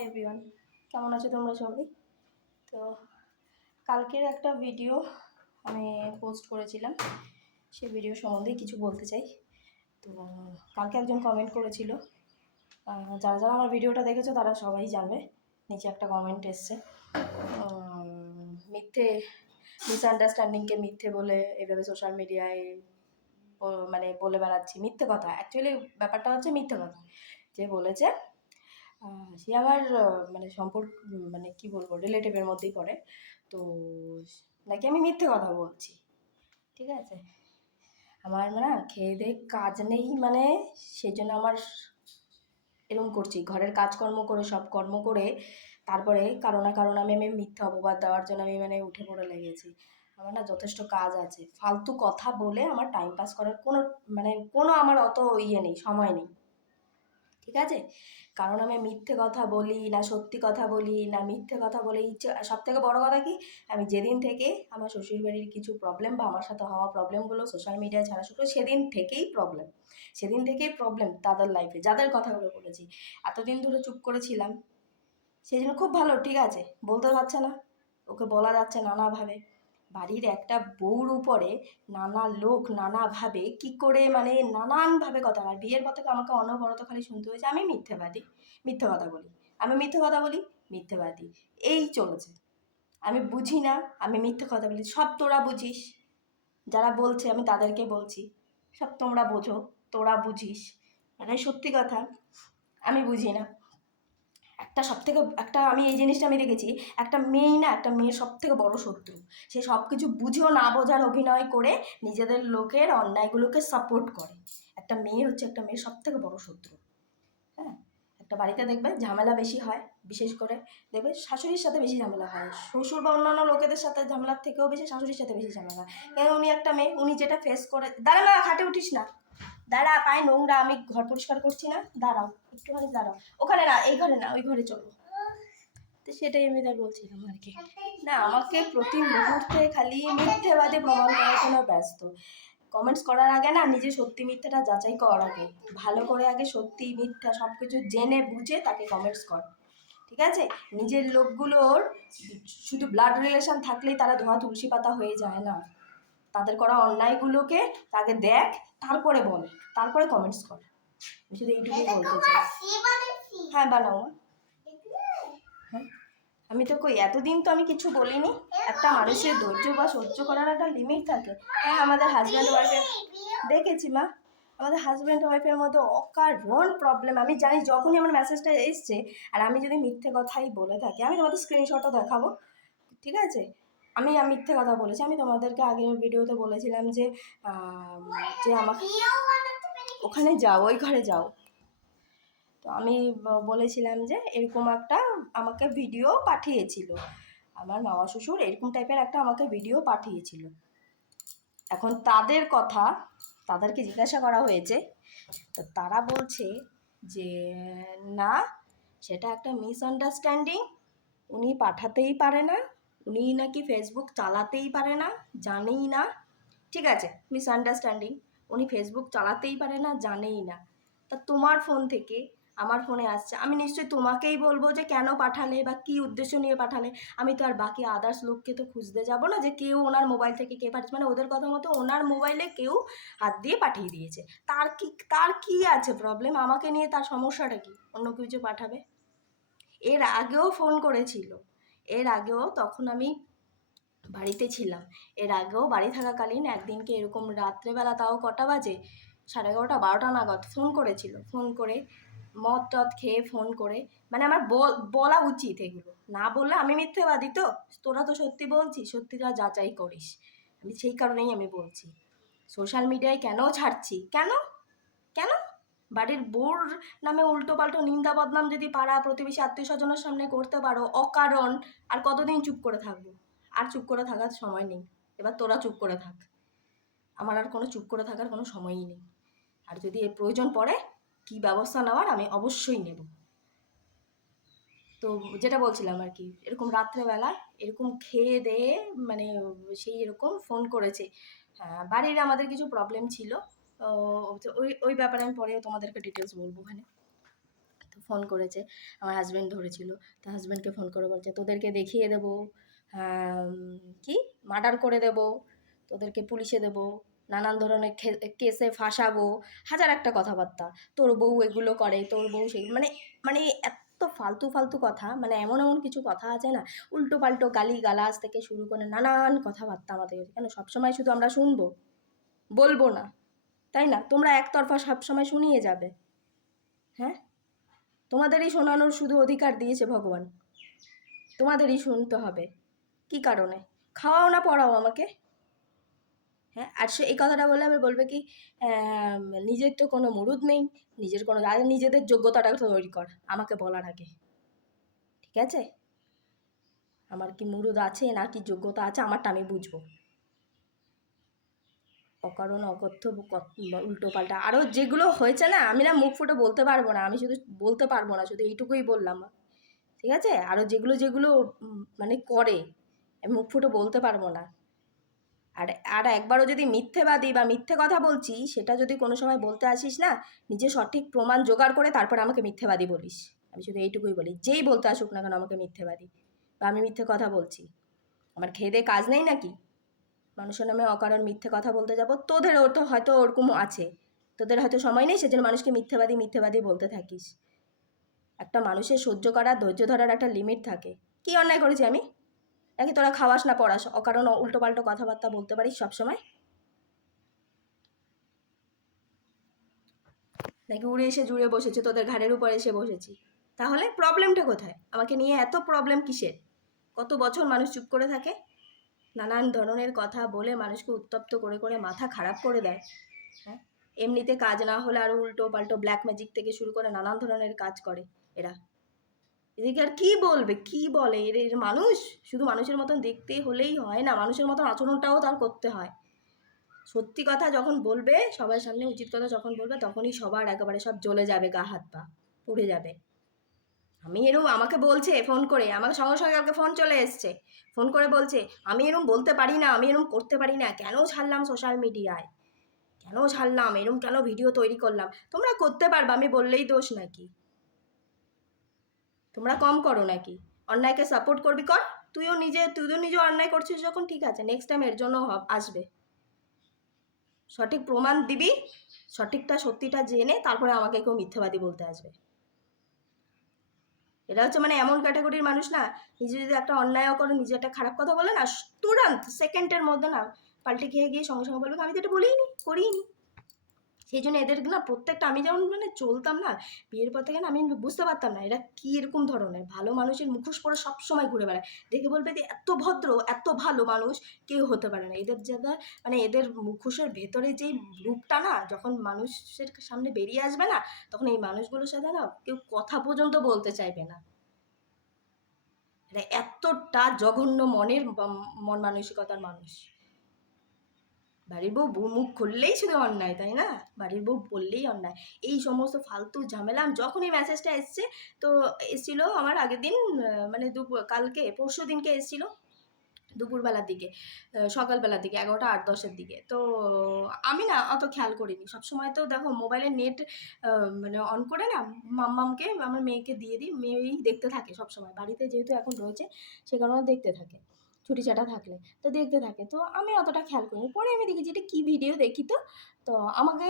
Hi everyone, কেমন আছো তোমরা সবাই? তো কালকের একটা ভিডিও আমি পোস্ট করেছিলাম, সেই ভিডিও সম্বন্ধে কিছু বলতে চাই। তো কালকে একজন কমেন্ট করেছিল, যারা যারা আমার ভিডিওটা দেখেছো তারা সবাই জানবে। নিচে একটা কমেন্ট এসছে, মিথ্যে মিসআন্ডারস্ট্যান্ডিংকে মিথ্যে বলে এভাবে সোশ্যাল মিডিয়ায় মানে বলে বেড়াচ্ছি মিথ্যে কথা। অ্যাকচুয়ালি ব্যাপারটা হচ্ছে মিথ্যে কথা। যে বলেছে সে আমার মানে সম্পর্ক, মানে কি বলবো, রিলেটিভের মধ্যেই পড়ে। তো নাকি আমি মিথ্যে কথা বলছি, ঠিক আছে। আমার না খেয়ে দেয়ে কাজ নেই, মানে সেই জন্য আমার এরকম করছি, ঘরের কাজকর্ম করে সব কর্ম করে তারপরে কারো না কারণ আমি মিথ্যে অপবাদ দেওয়ার জন্য আমি মানে উঠে পড়ে লেগেছি। আমার না যথেষ্ট কাজ আছে, ফালতু কথা বলে আমার টাইম পাস করার কোনো আমার অত ইয়ে নেই, সময় নেই, ঠিক আছে। কারণ আমি মিথ্যে কথা বলি না, সত্যি কথা বলি না, মিথ্যে কথা বলে ইচ্ছে। সব থেকে বড় কথা কি, আমি যেদিন থেকে আমার শ্বশুরবাড়ির কিছু প্রবলেম বা আমার সাথে হওয়া প্রবলেমগুলো সোশ্যাল মিডিয়ায় ছাড়া শুরু, সেদিন থেকেই প্রবলেম তাদের লাইফে, যাদের কথাগুলো বলেছি। এতদিন ধরে চুপ করেছিলাম সেই জন্য খুব ভালো, ঠিক আছে, বলতে পারছে না, ওকে বলা যাচ্ছে নানাভাবে। বাড়ির একটা বউর উপরে নানা লোক নানাভাবে কি করে মানে নানানভাবে কথা। আর বিয়ের পর থেকে আমাকে অনবরত খালি শুনতে হয়েছে আমি মিথ্যেবাদী, মিথ্যে কথা বলি, আমি মিথ্যে কথা বলি, মিথ্যেবাদী, এই চলেছে। আমি বুঝি না, আমি মিথ্যে কথা বলি, সব তোরা বুঝিস, যারা বলছে আমি তাদেরকে বলছি, সব তোমরা বোঝো, তোরা বুঝিস, মানে সত্যি কথা আমি বুঝি না। আমি এই জিনিসটা আমি দেখেছি, একটা মেয়ের সব থেকে বড় শত্রু, সে সব কিছু বুঝেও না বোঝার অভিনয় করে নিজেদের লোকের অন্যায়গুলোকে সাপোর্ট করে। একটা মেয়ে হচ্ছে একটা মেয়ের সব থেকে বড় শত্রু। হ্যাঁ, একটা বাড়িতে দেখবে ঝামেলা বেশি হয়, বিশেষ করে দেখবে শাশুড়ির সাথে বেশি ঝামেলা হয়, শ্বশুর বা অন্যান্য লোকেদের সাথে ঝামেলার থেকেও বেশি শাশুড়ির সাথে বেশি ঝামেলা হয়। কেন, উনি একটা মেয়ে, উনি যেটা ফেস করে। দাঁড়া না, খাটে উঠিস না, দাঁড়া, পায়ে নোংরা, আমি ঘর পরিষ্কার করছি না, দাঁড়াও একটুখানি দাঁড়াও, ওখানে না, এই ঘরে না, ওই ঘরে চলো। তো সেটাই আমি তার বলছিলাম আর কি। না, আমাকে প্রতি মুহূর্তে খালি মিথ্যেবাদী প্রমাণ করার জন্য ব্যস্ত। কমেন্টস করার আগে না, নিজে সত্যি মিথ্যাটা যাচাই করার আগে ভালো করে আগে সত্যি মিথ্যা সব কিছু জেনে বুঝে তাকে কমেন্টস কর, ঠিক আছে। নিজের লোকগুলোর শুধু ব্লাড রিলেশন থাকলেই তারা ধোয়া তুলসী পাতা হয়ে যায় না। তাদের করা অন্যায়গুলোকে তাকে দেখ, তারপরে বল, তারপরে কমেন্টস কর। আমি শুধু এইটুকুই বলতে চাই। হ্যাঁ বানাও। হ্যাঁ, আমি তো কই এতদিন তো আমি কিছু বলিনি। একটা মানুষের ধৈর্য বা সহ্য করার একটা লিমিট থাকে। হ্যাঁ, আমাদের হাজব্যান্ড ওয়াইফের দেখেছি মা, আমাদের হাজব্যান্ড ওয়াইফের মধ্যে অকারণ প্রবলেম। আমি জানি যখনই আমার মেসেজটা এসছে আর আমি যদি মিথ্যে কথাই বলে থাকি, আমি তোমাদের স্ক্রিনশটও দেখাবো, ঠিক আছে। আমি মিথ্যে কথা বলেছি, আমি তোমাদেরকে আগের ভিডিওতে বলেছিলাম যে যে আমাকে ওখানে যাও, ওই ঘরে যাও। তো আমি বলেছিলাম যে এরকম একটা আমাকে ভিডিও পাঠিয়েছিল, আমার মামা শ্বশুর এরকম টাইপের একটা আমাকে ভিডিও পাঠিয়েছিল। এখন তাদের কথা, তাদেরকে জিজ্ঞাসা করা হয়েছে, তো তারা বলছে যে না, সেটা একটা মিসআন্ডারস্ট্যান্ডিং, উনি পাঠাতেই পারে না, উনি নাকি ফেসবুক চালাতেই পারে না, জানেই না, ঠিক আছে, মিসআন্ডারস্ট্যান্ডিং, উনি ফেসবুক চালাতেই পারে না, জানেই না। তা তোমার ফোন থেকে আমার ফোনে আসছে, আমি নিশ্চয়ই তোমাকেই বলবো যে কেন পাঠালে বা কী উদ্দেশ্য নিয়ে পাঠালে। আমি তো আর বাকি আদার্স লোককে তো খুঁজতে যাব না যে কেউ ওনার মোবাইল থেকে কে পাঠিয়েছে, মানে ওদের কথা মতো ওনার মোবাইলে কেউ হাত দিয়ে পাঠিয়ে দিয়েছে। তার কি আছে প্রবলেম, আমাকে নিয়ে তার সমস্যাটা কি, অন্য কিছু পাঠাবে। এর আগেও ফোন করেছিল, এর আগেও, তখন আমি বাড়িতে ছিলাম, এর আগেও বাড়ি থাকাকালীন একদিনকে এরকম রাত্রেবেলা, তাও কটা বাজে, 11:30 12টা নাগাদ ফোন করেছিল। ফোন করে মদ টদ খেয়ে ফোন করে, মানে আমার বলা উচিত এগুলো, না বললে আমি মিথ্যেবাদী। তো তোরা তো সত্যি বলছিস, সত্যিটা যাচাই করিস, আমি সেই কারণেই আমি বলছি। সোশ্যাল মিডিয়ায় কেন ছাড়ছি, কেন কেন বাড়ির বোর নামে উল্টো পাল্টো নিন্দা বদনাম যদি পাড়া প্রতিবেশী আত্মীয় স্বজনের সামনে করতে পারো অকারণ, আর কতদিন চুপ করে থাকবো? আর চুপ করে থাকার সময় নেই, এবার তোরা চুপ করে থাক, আমার আর কোনো চুপ করে থাকার কোনো সময়ই নেই। আর যদি এর প্রয়োজন পড়ে কি ব্যবস্থা নেওয়ার আমি অবশ্যই নেব। তো যেটা বলছিলাম আর কি, এরকম রাত্রেবেলা এরকম খেয়ে দেয়ে মানে সেই এরকম ফোন করেছে। হ্যাঁ, বাড়ির আমাদের কিছু প্রবলেম ছিল, ওই ব্যাপারে আমি পরে তোমাদেরকে ডিটেলস বলবো ওখানে। তো ফোন করেছে, আমার হাজব্যান্ড ধরেছিল, তো হাজব্যান্ডকে ফোন করে বলছে তোদেরকে দেখিয়ে দেবো, কি মার্ডার করে দেব, তোদেরকে পুলিশে দেব, নানান ধরনের কেসে ফাঁসাবো, হাজার একটা কথাবার্তা, তোর বউ এগুলো করে, তোর বউ সেগুলো, মানে মানে এত ফালতু ফালতু কথা, মানে এমন এমন কিছু কথা আছে না, উল্টো পাল্টো গালি গালাজ থেকে শুরু করে নানান কথাবার্তা আমাদের, কেন সবসময় শুধু আমরা শুনবো, বলবো না, তাই না? তোমরা একতরফা সবসময় শুনিয়ে যাবে, হ্যাঁ? তোমাদেরই শোনানোর শুধু অধিকার দিয়েছে ভগবান, তোমাদেরই শুনতে হবে। কি কারণে? খাওয়াও না পড়াও আমাকে, হ্যাঁ? আর সে এই কথাটা বললে আবার বলবে কি, নিজের তো কোনো মুরুদ নেই, নিজের কোনো, আগে নিজেদের যোগ্যতাটা তৈরি কর আমাকে বলার আগে, ঠিক আছে? আমার কি মুরুদ আছে না কি যোগ্যতা আছে আমারটা আমি বুঝবো। অকারণ অকথ্য উল্টো পাল্টা আরও যেগুলো হয়েছে না, আমি না মুখ ফুটে বলতে পারবো না, আমি শুধু বলতে পারবো না, শুধু এইটুকুই বললাম, ঠিক আছে? আরও যেগুলো যেগুলো মানে করে, আমি মুখ ফুটে বলতে পারবো না। আর আর একবারও যদি মিথ্যেবাদী বা মিথ্যে কথা বলছি সেটা যদি কোনো সময় বলতে আসিস না, নিজে সঠিক প্রমাণ জোগাড় করে তারপরে আমাকে মিথ্যেবাদী বলিস। আমি শুধু এইটুকুই বলি, যেই বলতে আসুক না কেন আমাকে মিথ্যেবাদী বা আমি মিথ্যে কথা বলছি, আমার খেয়ে দিয়ে কাজ নেই নাকি মানুষের নামে অকারণ মিথ্যে কথা বলতে যাব? তোদেরও তো হয়তো ওরকম আছে, তোদের হয়তো সময় নেই সেজন্য মানুষকে মিথ্যেবাদী মিথ্যেবাদী বলতে থাকিস। একটা মানুষের সহ্য করার ধৈর্য ধরার একটা লিমিট থাকে। কি অন্যায় করেছি আমি? নাকি তোরা খাওয়াস না পড়াস, অকারণ উল্টো পাল্টো কথাবার্তা বলতে পারিস সবসময়? নাকি উড়ে এসে জুড়ে বসেছে, তোদের ঘাড়ের উপর এসে বসেছি? তাহলে প্রবলেমটা কোথায়? আমাকে নিয়ে এত প্রবলেম কিসের? কত বছর মানুষ চুপ করে থাকে, নানান ধরনের কথা বলে মানুষকে উত্তপ্ত করে করে মাথা খারাপ করে দেয়, হ্যাঁ? এমনিতে কাজ না হলে আরও উল্টো পাল্টো ব্ল্যাক ম্যাজিক থেকে শুরু করে নানান ধরনের কাজ করে এরা। এদিকে আর কী বলবে, কী বলে এর মানুষ? শুধু মানুষের মতন দেখতে হলেই হয় না, মানুষের মতন আচরণটাও তার করতে হয়। সত্যি কথা যখন বলবে সবার সামনে, উচিত কথা যখন বলবে, তখনই সবার একেবারে সব জ্বলে যাবে, গা হাত পা পুড়ে যাবে। আমি এরকম, আমাকে বলছে ফোন করে, আমাকে সঙ্গে সঙ্গে কালকে ফোন চলে এসছে, ফোন করে বলছে আমি এরকম বলতে পারি না, আমি এরকম করতে পারি না, কেন ছাড়লাম সোশ্যাল মিডিয়ায়, কেন ছাড়লাম, এরকম কেন ভিডিও তৈরি করলাম? তোমরা করতে পারবে, আমি বললেই দোষ নাকি? তোমরা কম করো নাকি? অন্যায়কে সাপোর্ট করবি কর, তুইও নিজে অন্যায় করছিস যখন, ঠিক আছে, নেক্সট টাইম এর জন্য আসবে, সঠিক প্রমাণ দিবি, সঠিকটা সত্যিটা জেনে তারপরে আমাকে কেউ মিথ্যাবাদী বলতে আসবে। এটা হচ্ছে মানে এমন ক্যাটাগরির মানুষ না, নিজে যদি একটা অন্যায় করে, নিজে একটা খারাপ কথা বলে না, তুরন্ত সেকেন্ডের মধ্যে না পাল্টে খেয়ে গিয়ে সঙ্গে সঙ্গে বলবে আমি তো এটা বলিনি, করিনি। সেই জন্য এদের না প্রত্যেকটা, আমি যেমন মানে চলতাম না বিয়ের পর থেকে না, আমি বুঝতে পারতাম না এরা কী এরকম ধরনের, ভালো মানুষের মুখোশ পরে সবসময় ঘুরে বেড়ায়, দেখে বলবে যে এত ভদ্র এত ভালো মানুষ কেউ হতে পারে না। এদের যারা মানে এদের মুখোশের ভেতরে যেই রূপটা না, যখন মানুষের সামনে বেরিয়ে আসবে না, তখন এই মানুষগুলোর সাথে না কেউ কথা পর্যন্ত বলতে চাইবে না। এটা এতটা জঘন্য মন মানসিকতার মানুষ। বাড়ির বউ মুখ খুললেই শুধু অন্যায়, তাই না? বাড়ির বউ বললেই অন্যায়। এই সমস্ত ফালতু ঝামেলা, যখনই মেসেজটা এসছে, তো এসেছিলো আমার আগের দিন, মানে কালকে পরশু দিনকে এসেছিলো দুপুরবেলার দিকে, সকালবেলার দিকে 11টা 8-10-এর দিকে। তো আমি না অত খেয়াল করিনি, সবসময় তো দেখো মোবাইলের নেট মানে অন করে না মাম্মামকে, আমার মেয়েকে দিয়ে দিই, মেয়েই দেখতে থাকে সবসময়, বাড়িতে যেহেতু এখন রয়েছে সে কারণে দেখতে থাকে, ছুটি ছাটা থাকলে তো দেখতে থাকে। তো আমি অতটা খেয়াল করিনি, পরে আমি দেখি যে এটা কী ভিডিও দেখি, তো তো আমাকে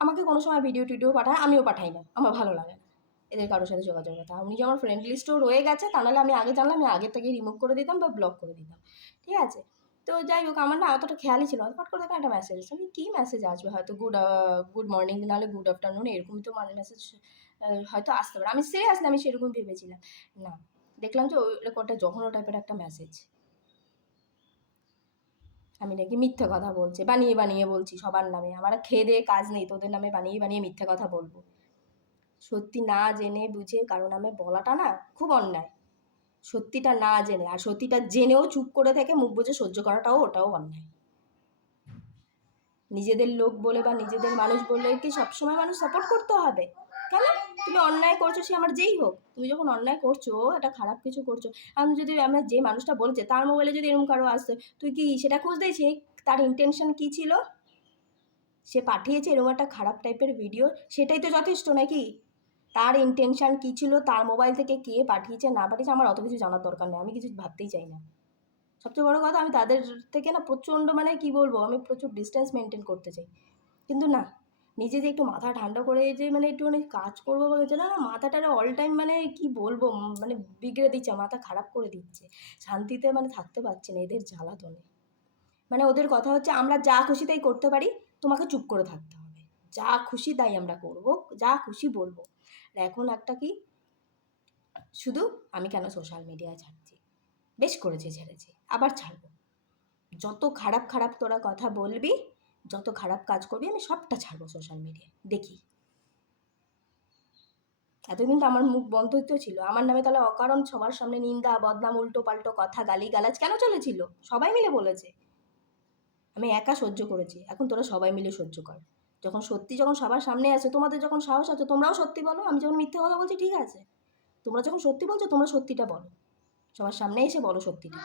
আমাকে কোনো সময় ভিডিও টিডিও পাঠায়, আমিও পাঠাই না, আমার ভালো লাগে না এদের কারোর সাথে যোগাযোগ কথা। উনি যে আমার ফ্রেন্ড লিস্টেও রয়ে গেছে, তা নাহলে আমি আগে জানলে আমি আগে থেকে রিমুভ করে দিতাম বা ব্লক করে দিতাম, ঠিক আছে? তো যাই হোক, আমার না অতটা খেয়ালই ছিল না, ফট করে দেখলাম একটা মেসেজ, আমি কী মেসেজ আসবে, হয়তো গুড মর্নিং নাহলে গুড আফটারনুন, এরকমই তো মানে মেসেজ হয়তো আসতে পারে, আমি সিরিয়াসলি আমি সেরকম ভেবেছিলাম না, দেখলাম যে ওই একটা জঘন্য টাইপের একটা মেসেজ, আমি নাকি মিথ্যে কথা বলছে, বানিয়ে বানিয়ে বলছি সবার নামে, আমার খেয়ে দিয়ে কাজ নেই, তোদের নামে বানিয়ে বানিয়ে মিথ্যে কথা বলবো, সত্যি না জেনে বুঝে কারো নামে বলাটা না খুব অন্যায়, সত্যিটা না জেনে, আর সত্যিটা জেনেও চুপ করে থেকে মুখ বুজে সহ্য করাটাও ওটাও অন্যায়। নিজেদের লোক বলে বা নিজেদের মানুষ বললে কি সবসময় মানুষ সাপোর্ট করতে হবে? কেন? তুমি অন্যায় করছো, সে আমার যেই হোক, তুমি যখন অন্যায় করছো, একটা খারাপ কিছু করছো, আমি যদি আমার যে মানুষটা বলেছে তার মোবাইলে যদি এরকম কারো আসতো, তুই কি সেটা খুঁজতে, সে তার ইন্টেনশন কী ছিল, সে পাঠিয়েছে এরকম একটা খারাপ টাইপের ভিডিও, সেটাই তো যথেষ্ট নাকি? তার ইন্টেনশান কী ছিল, তার মোবাইল থেকে কে পাঠিয়েছে না পাঠিয়েছে আমার অত কিছু জানার দরকার নেই, আমি কিছু ভাবতেই চাই না। সবচেয়ে বড় কথা, আমি তাদের থেকে না প্রচণ্ড মানে কি বলবো, আমি প্রচুর ডিস্টেন্স মেনটেন করতে চাই। কিন্তু না, নিজে যে একটু মাথা ঠান্ডা করে যে মানে একটুখানি কাজ করবো বলেছে না, মাথাটারে অল টাইম মানে কি বলবো, মানে বিগড়ে দিচ্ছে, মাথা খারাপ করে দিচ্ছে, শান্তিতে মানে থাকতে পারছি না এদের জ্বালাতনে। মানে ওদের কথা হচ্ছে আমরা যা খুশি তাই করতে পারি, তোমাকে চুপ করে থাকতে হবে, যা খুশি তাই আমরা করব, যা খুশি বলবো। আর এখন একটা কি, শুধু আমি কেন সোশ্যাল মিডিয়ায় ছাড়ছি, বেশ করেছি ছেড়েছি, আবার ছাড়বো। যত খারাপ খারাপ তোরা কথা বলবি, যত খারাপ কাজ করবি, আমি সবটা ছাড়বো সোশ্যাল মিডিয়ায়, দেখি। এতদিন তো আমার মুখ বন্ধই তো ছিল, আমার নামে তাহলে অকারণ সবার সামনে নিন্দা বদনাম উল্টো পাল্টো কথা গালিগালাজ কেন চলেছিল? সবাই মিলে বলেছে, আমি একা সহ্য করেছি, এখন তোরা সবাই মিলে সহ্য কর। যখন সবার সামনে আসে, তোমাদের যখন সাহস আছে তোমরাও সত্যি বলো, আমি যখন মিথ্যে কথা বলছি ঠিক আছে, তোমরা যখন সত্যি বলছো তোমরা সত্যিটা বলো, সবার সামনে এসে বলো সত্যিটা।